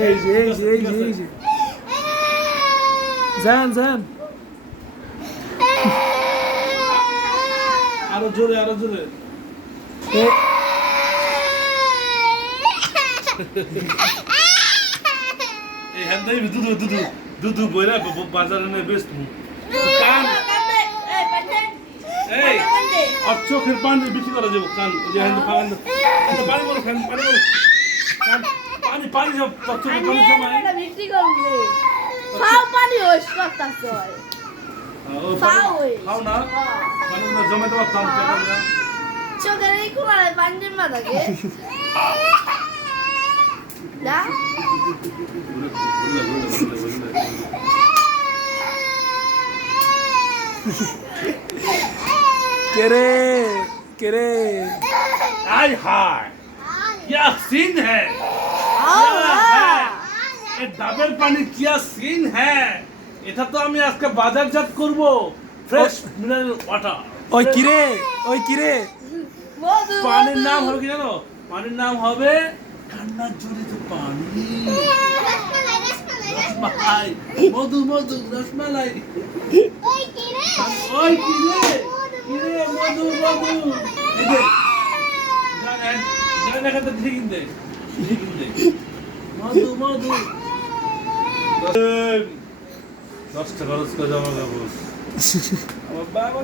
এই যে যান আরো জোরে এই হ্যান্দাই দুধু বইরা বাজারে নিয়ে বেস্ট কান এই আর চোখের পানি বিক্রি করা যাবো কান যে পানি বলো পানি সব চোখের পানি জমায় বিক্রি করবে খাও পানি ওইস করতাছ খাও না পানি জমাতে পারতাম চোখের এই কুমারে পাঞ্জের মাথাকে না কেরে आय हाय क्या सीन है ये ডাবের পানি क्या सीन है এটা তো আমি আজকে বাজারজাত করব ফ্রেশ মিনারেল ওয়াটার ওই কিরে পানির নাম হবে কি জানো পানির নাম হবে ঠান্ডা জড়িত পানি রসমালাই মধু রসমালাই ওই কিরে মধু এই যে জানেন এখানে ঠিক দে মধু 10 টাকা খরচ করে জামা কাপড় আমার বাবা